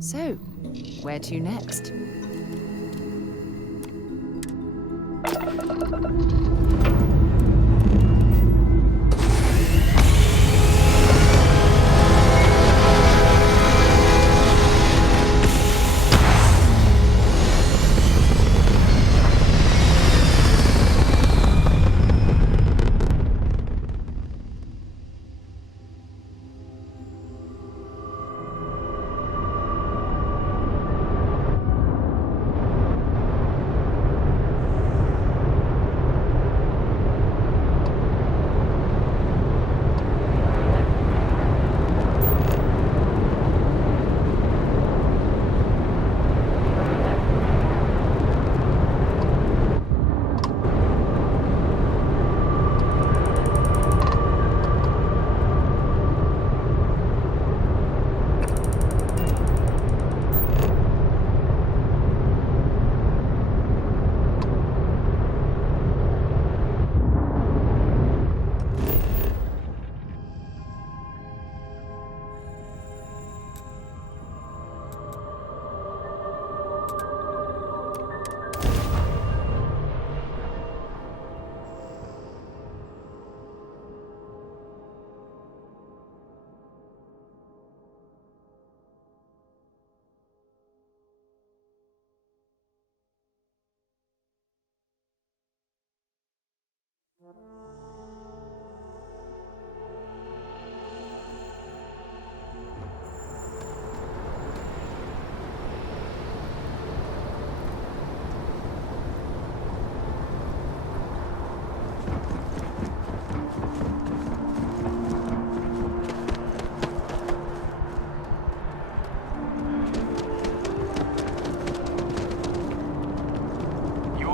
So, where to next?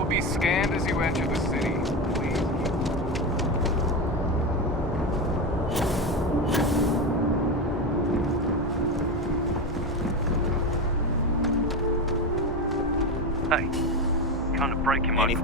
Be scanned as you enter the city, please. Hey, kind of breaking my...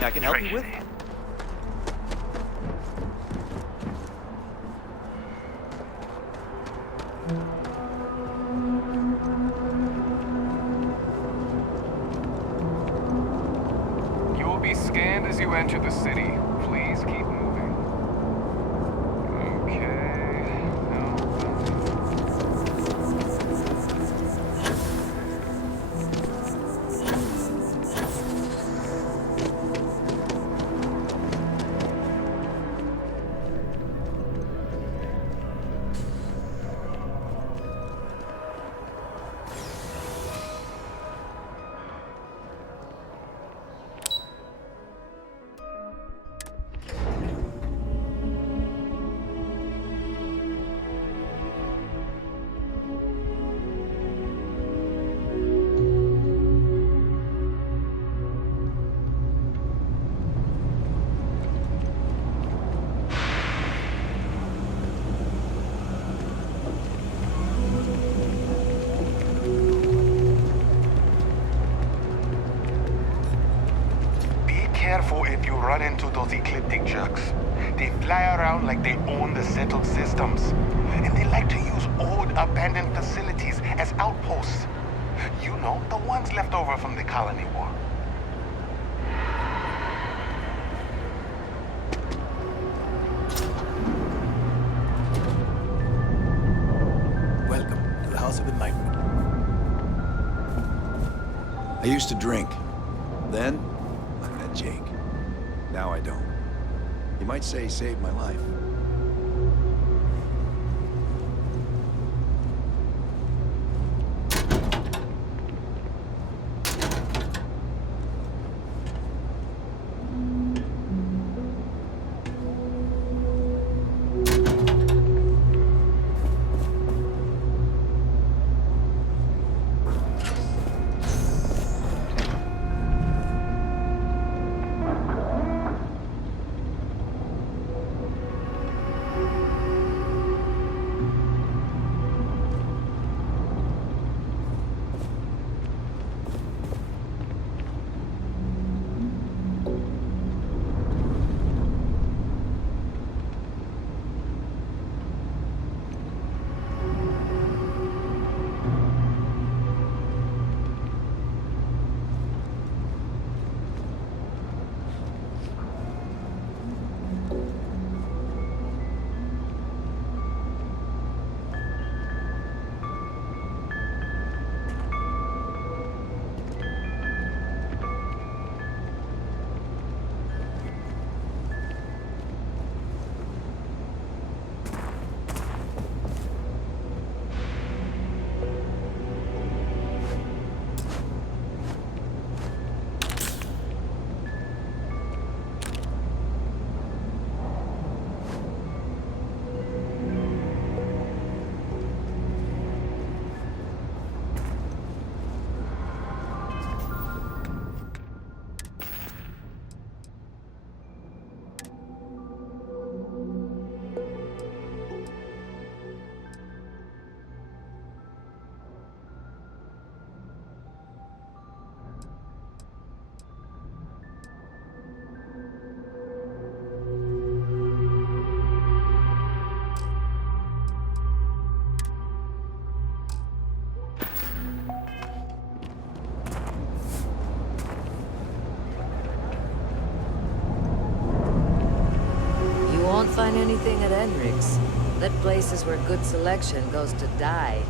I can help you with? You will be scanned as you enter the city. Please keep moving. Okay. No. those ecliptic jerks. They fly around like they own the settled systems. And they like to use old, abandoned facilities as outposts. You know, the ones left over from the colony war. Welcome to the House of Enlightenment. I used to drink. Then, I met Jake. Now I don't. You might say he saved my life. Won't find anything at Enric's. That place is where good selection goes to die.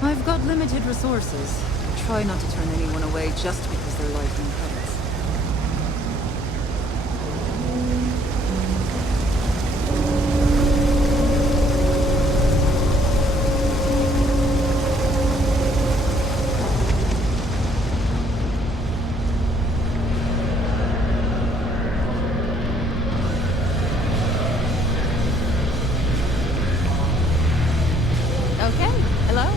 I've got limited resources. I try not to turn anyone away just because their life in credits. Okay, hello.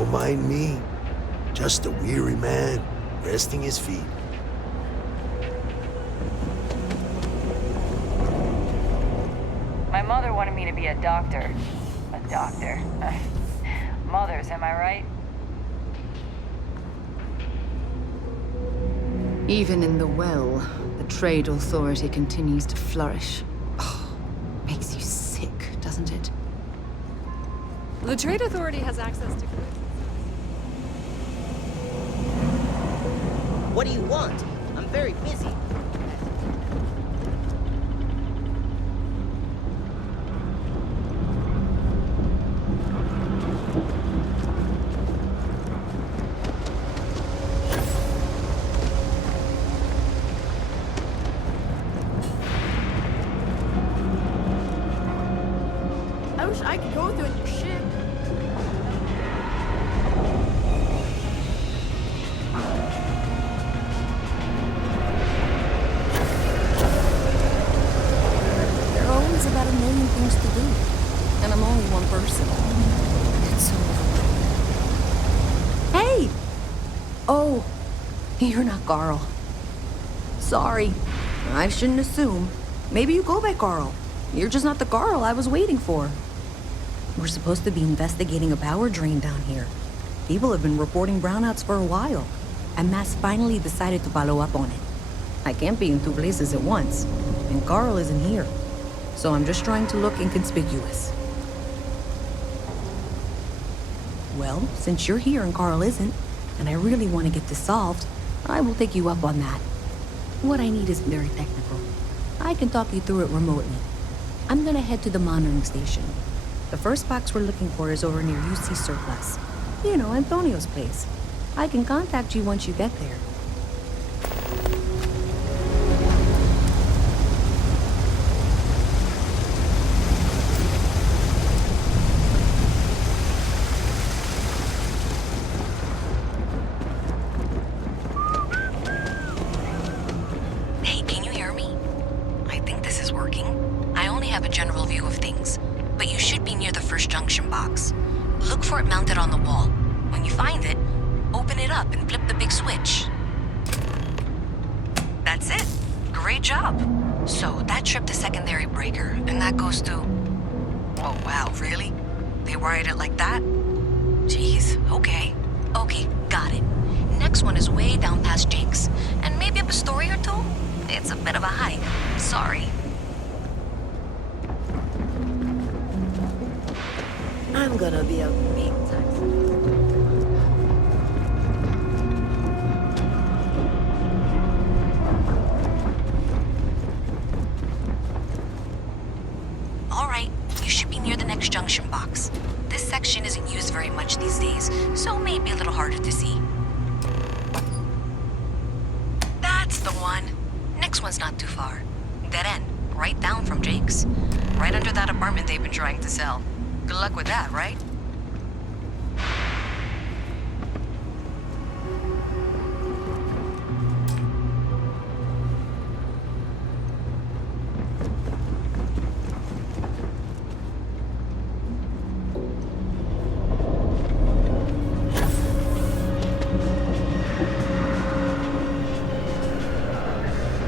Don't mind me. Just a weary man, resting his feet. My mother wanted me to be a doctor. A doctor. Mothers, am I right? Even in the well, the trade authority continues to flourish. Oh, makes you sick, doesn't it? The Trade Authority has access to... What do you want? I'm very busy. I wish I could go with you on your ship. There are always about a million things to do. And I'm only one person. It's so overwhelming. Hey! Oh, you're not Carl. Sorry. I shouldn't assume. Maybe you go by Carl. You're just not the Carl I was waiting for. We're supposed to be investigating a power drain down here. People have been reporting brownouts for a while, and Mass finally decided to follow up on it. I can't be in two places at once, and Carl isn't here. So I'm just trying to look inconspicuous. Well, since you're here and Carl isn't, and I really want to get this solved, I will take you up on that. What I need isn't very technical. I can talk you through it remotely. I'm gonna head to the monitoring station. The first box we're looking for is over near UC Surplus. You know, Antonio's place. I can contact you once you get there. Hey, can you hear me? I think this is working. I only have a general view of things, but you should be near the first junction box. Look for it mounted on the wall. When you find it, open it up and flip the big switch. That's it. Great job. So that tripped the secondary breaker, and that goes to... Oh, wow, really? They wired it like that? Jeez, okay. Okay, got it. Next one is way down past Jake's, and maybe up a story or two? It's a bit of a hike. Sorry. I'm gonna be a big taxi. All right, you should be near the next junction box. This section isn't used very much these days, so it may be a little harder to see. That's the one. Next one's not too far. Dead end, right down from Jake's. Right under that apartment they've been trying to sell. Good luck with that, right?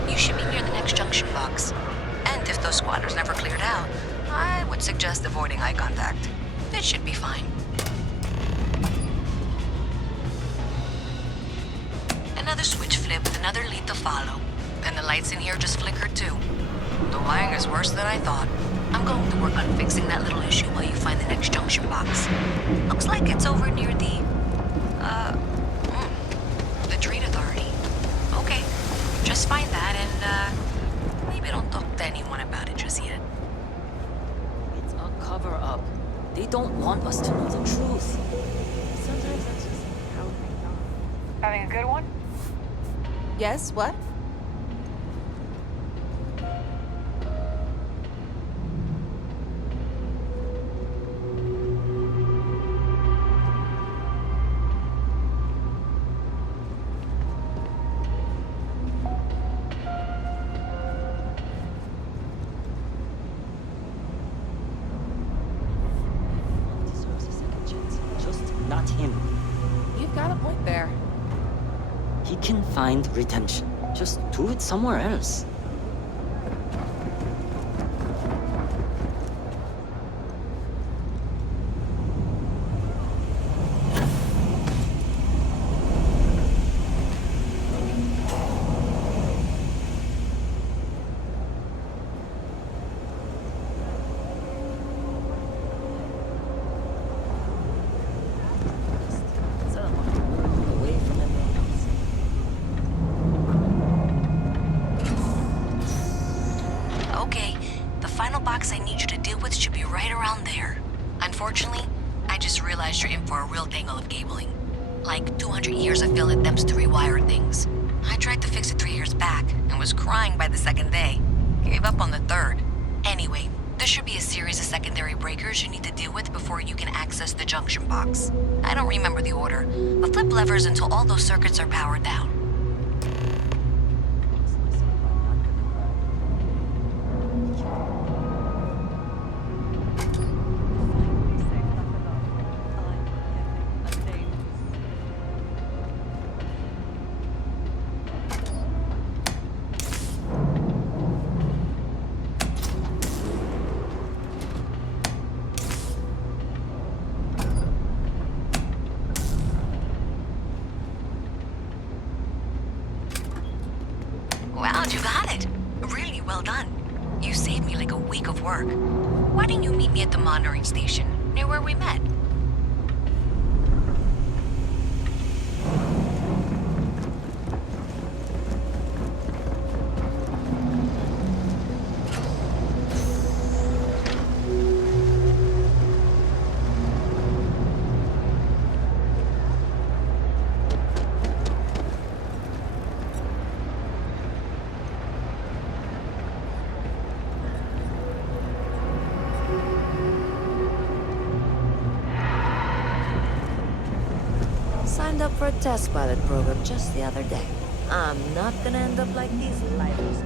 You should be near the next junction box. And if those squatters never cleared out, I would suggest avoiding eye contact. It should be fine. Another switch flip with another lead to follow. And the lights in here just flickered too. The wiring is worse than I thought. I'm going to work on fixing that little issue while you find the next junction box. Looks like it's over near the Trade Authority. Okay, just find that and maybe don't talk to anyone about it just yet. It's a cover-up. They don't want us to know the truth. Sometimes that's just how they are. Having a good one? Yes, what? Deserves a second chance. Just not him. can find redemption. Just do it somewhere else. Away from everyone else. Okay, the final box I need you to deal with should be right around there. Unfortunately, I just realized you're in for a real tangle of cabling. Like 200 years of fill attempts to rewire things. I tried to fix it 3 years back and was crying by the second day. Gave up on the third. Anyway, there should be a series of secondary breakers you need to deal with before you can access the junction box. I don't remember the order, but flip levers until all those circuits are powered down. Wow, you got it. Really well done. You saved me like a week of work. Why didn't you meet me at the monitoring station, near where we met? Signed up for a test pilot program just the other day. I'm not gonna end up like these lifers.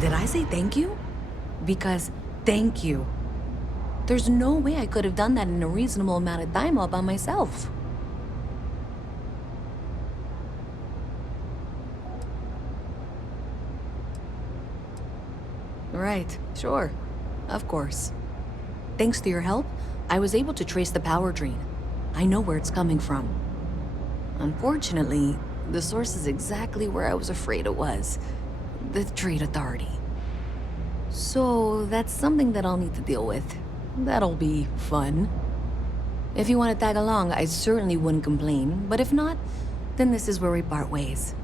Did I say thank you? Because thank you. There's no way I could have done that in a reasonable amount of time all by myself. Right, sure. Of course. Thanks to your help, I was able to trace the power drain. I know where it's coming from. Unfortunately, the source is exactly where I was afraid it was. The Trade Authority. So that's something that I'll need to deal with. That'll be fun. If you want to tag along, I certainly wouldn't complain, but if not, then this is where we part ways.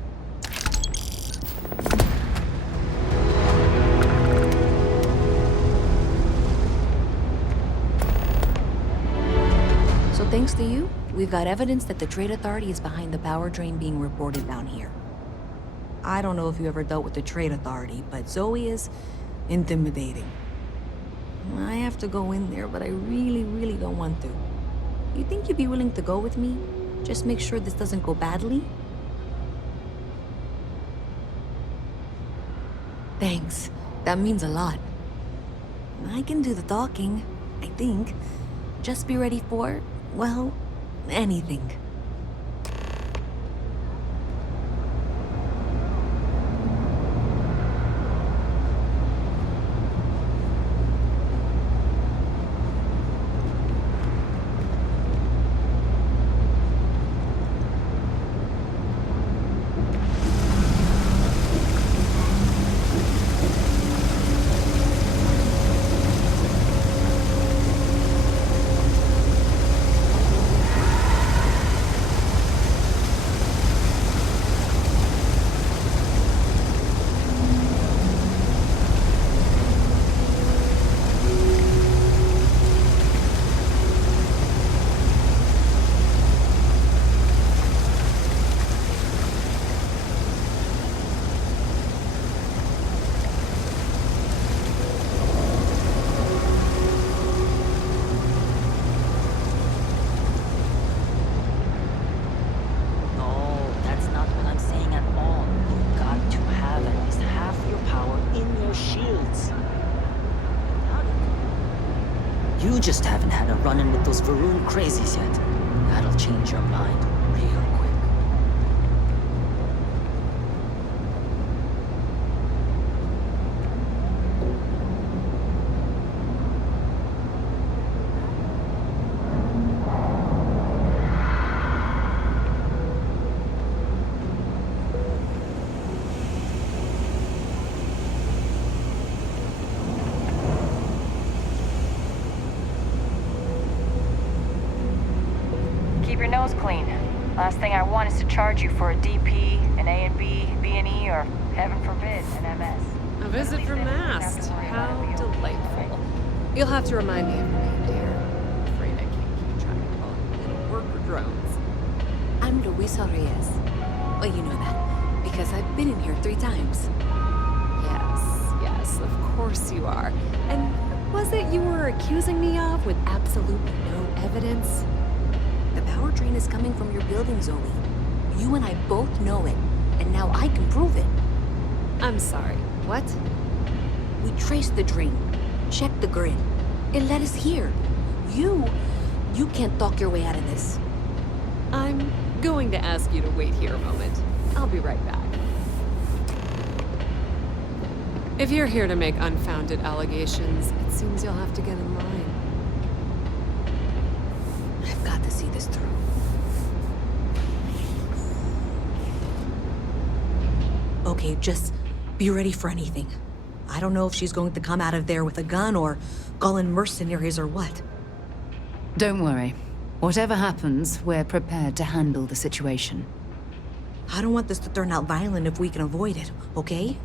So thanks to you, we've got evidence that the Trade Authority is behind the power drain being reported down here. I don't know if you ever dealt with the Trade Authority, but Zoe is intimidating. I have to go in there, but I really don't want to. You think you'd be willing to go with me? Just make sure this doesn't go badly? Thanks. That means a lot. I can do the talking, I think. Just be ready for, well, anything. You just haven't had a run-in with those Varun crazies yet. That'll change your mind real quick. Keep your nose clean. Last thing I want is to charge you for a DP, an A and B, B&E, or heaven forbid, an MS. A visit from Mast. How delightful. You'll have to remind me of your name, dear. I'm afraid I can't keep track of all the little worker drones. I'm Luisa Reyes. Well, you know that, because I've been in here 3 times. Yes, of course you are. And was it you were accusing me of with absolutely no evidence? The power drain is coming from your building, Zoe. You and I both know it, and now I can prove it. I'm sorry, what? We traced the drain, checked the grid. It led us here. You can't talk your way out of this. I'm going to ask you to wait here a moment. I'll be right back. If you're here to make unfounded allegations, it seems you'll have to get in line. I've got to see this through. Okay, just be ready for anything. I don't know if she's going to come out of there with a gun or call in mercenaries or what. Don't worry. Whatever happens, we're prepared to handle the situation. I don't want this to turn out violent if we can avoid it, okay?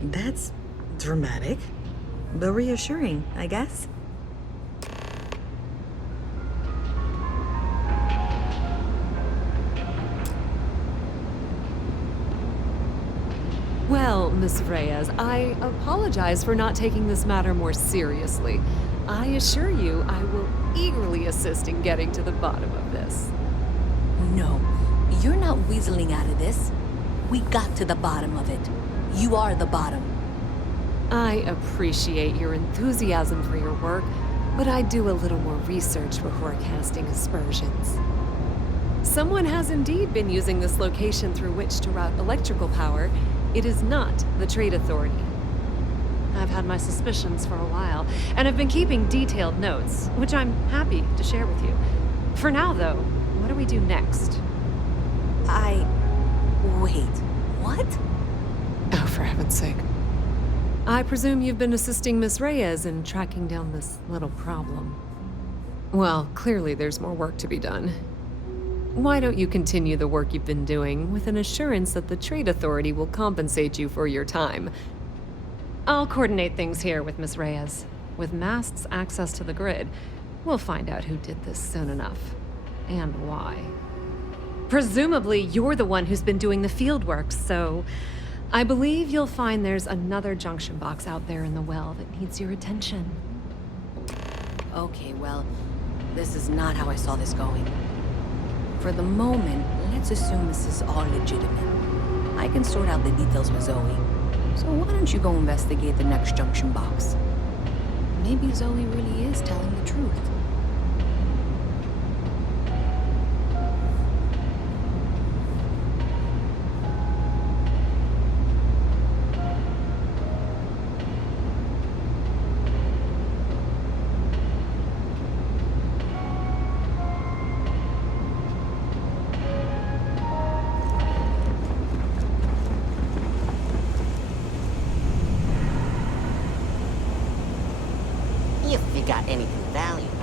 That's dramatic, but reassuring, I guess. Well, Miss Reyes, I apologize for not taking this matter more seriously. I assure you I will eagerly assist in getting to the bottom of this. No, you're not weaseling out of this. We got to the bottom of it. You are the bottom. I appreciate your enthusiasm for your work, but I do a little more research before casting aspersions. Someone has indeed been using this location through which to route electrical power. It is not the Trade Authority. I've had my suspicions for a while, and have been keeping detailed notes, which I'm happy to share with you. For now, though, what do we do next? Wait, what? Oh, for heaven's sake. I presume you've been assisting Miss Reyes in tracking down this little problem. Well, clearly there's more work to be done. Why don't you continue the work you've been doing with an assurance that the Trade Authority will compensate you for your time? I'll coordinate things here with Miss Reyes. With Mast's access to the grid, we'll find out who did this soon enough. And why. Presumably, you're the one who's been doing the field work, so I believe you'll find there's another junction box out there in the well that needs your attention. Okay, well, this is not how I saw this going. For the moment, let's assume this is all legitimate. I can sort out the details with Zoe. So why don't you go investigate the next junction box? Maybe Zoe really is telling the truth. If you got anything valuable.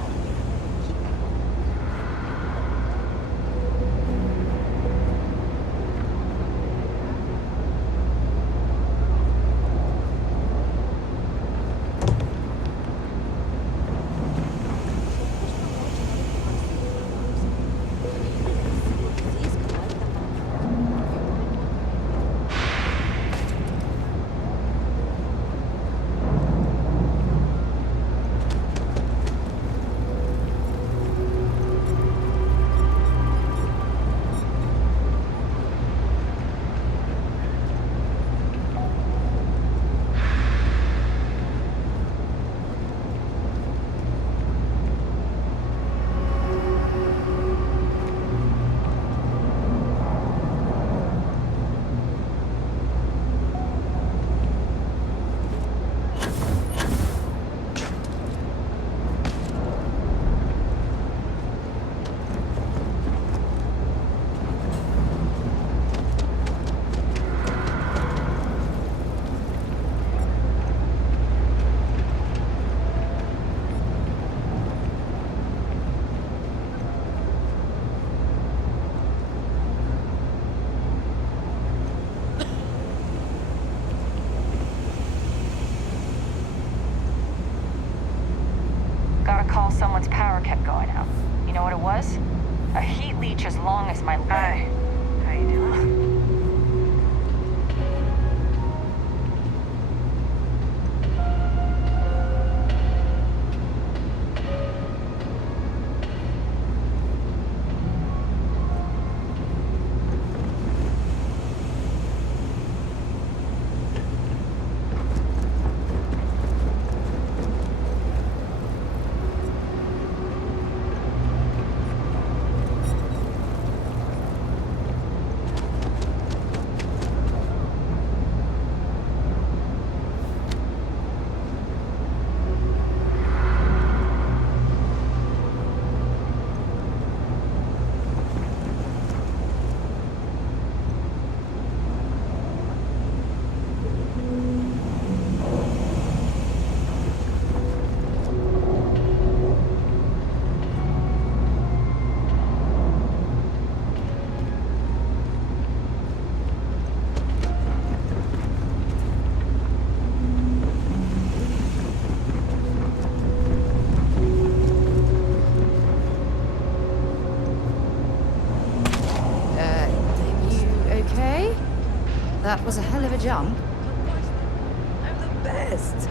Got a call someone's power kept going out. You know what it was? A heat leech as long as my leg. Hi. How you doing? That was a hell of a jump. I'm the best.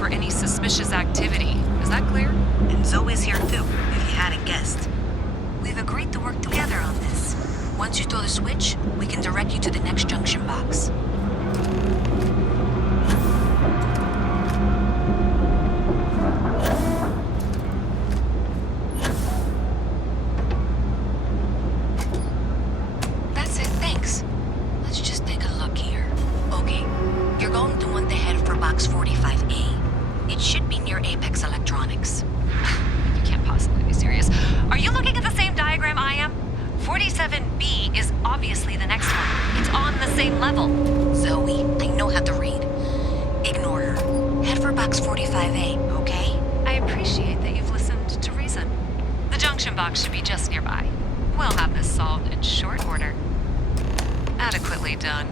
for any suspicious activity. Is that clear? And Zoe's here too, if you hadn't guessed. We've agreed to work together on this. Once you throw the switch, we can direct you to the next junction box. That's it, thanks. Let's just take a look here. Okay, you're going to want to head for box 45A. It should be near Apex Electronics. You can't possibly be serious. Are you looking at the same diagram I am? 47B is obviously the next one. It's on the same level. Zoe, I know how to read. Ignore her. Head for box 45A, okay? I appreciate that you've listened to reason. The junction box should be just nearby. We'll have this solved in short order. Adequately done.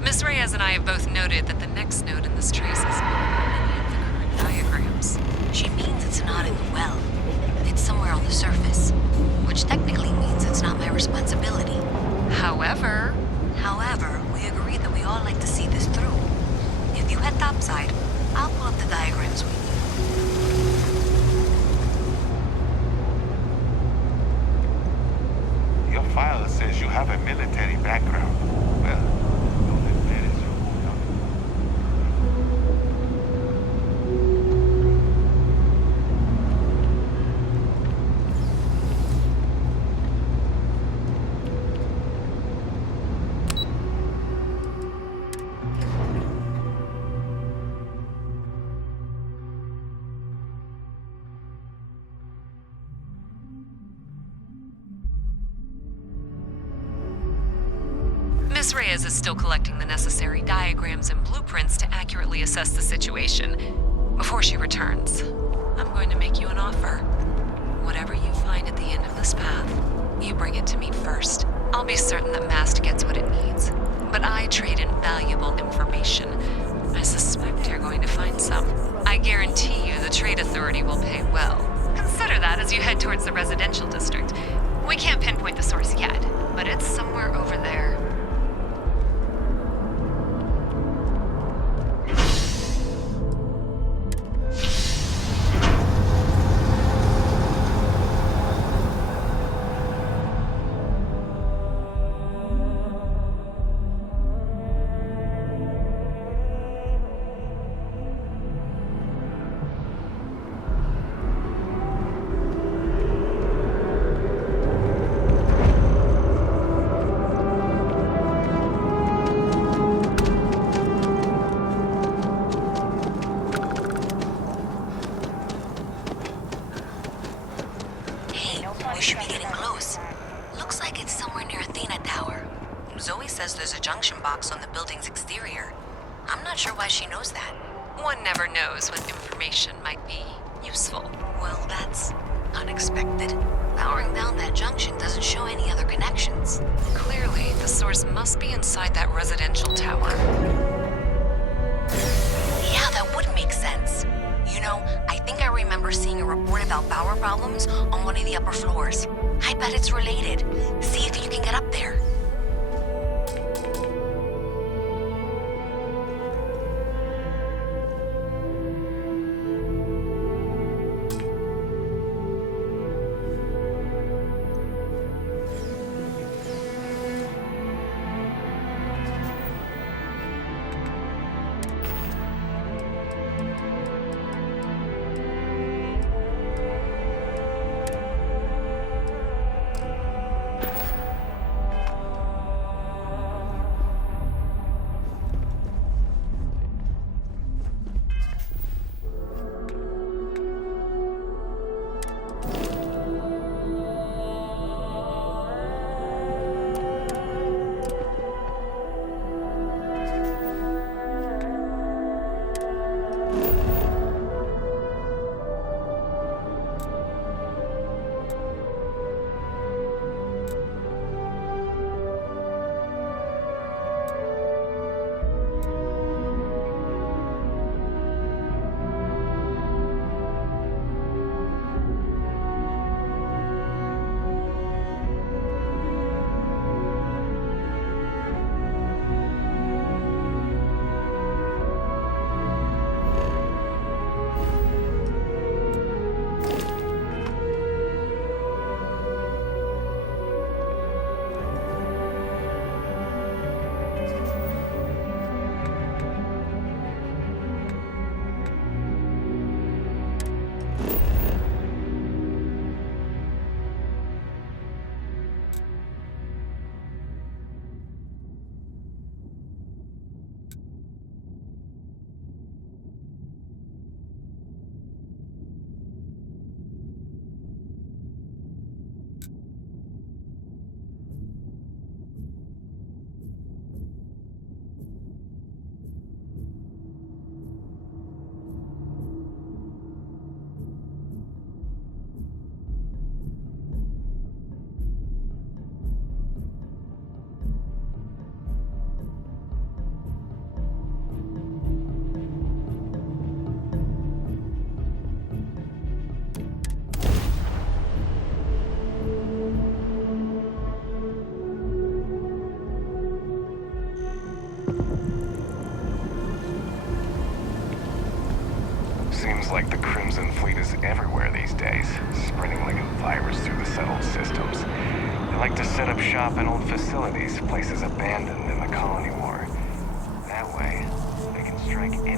Miss Reyes and I have both noted that the next node in this trace is not on any of the current diagrams. She means it's not in the well. It's somewhere on the surface, which technically means it's not my responsibility. However, we agreed that we all like to see this through. If you head topside, I'll pull up the diagrams we need. Your file says you have a military background. Well, don't embarrass your own company. Miss Reyes is still collecting the necessary diagrams and blueprints to accurately assess the situation. Before she returns, I'm going to make you an offer. Whatever you find at the end of this path, you bring it to me first. I'll be certain that Mast gets what it needs, but I trade in valuable information. I suspect you're going to find some. I guarantee you the Trade Authority will pay well. Consider that as you head towards the residential district. We can't pinpoint the source yet, but it's somewhere over there. We should be getting close. Looks like it's somewhere near Athena Tower. Zoe says there's a junction box on the building's exterior. I'm not sure why she knows that. One never knows when information might be useful. Well, that's unexpected. Powering down that junction doesn't show any other connections. Clearly, the source must be inside that residential tower. Yeah, that would make sense. You know, I think I remember seeing a report about power problems on one of the upper floors. I bet it's related. See if you can get up there. Seems like the Crimson Fleet is everywhere these days, spreading like a virus through the settled systems. They like to set up shop in old facilities, places abandoned in the colony war. That way, they can strike any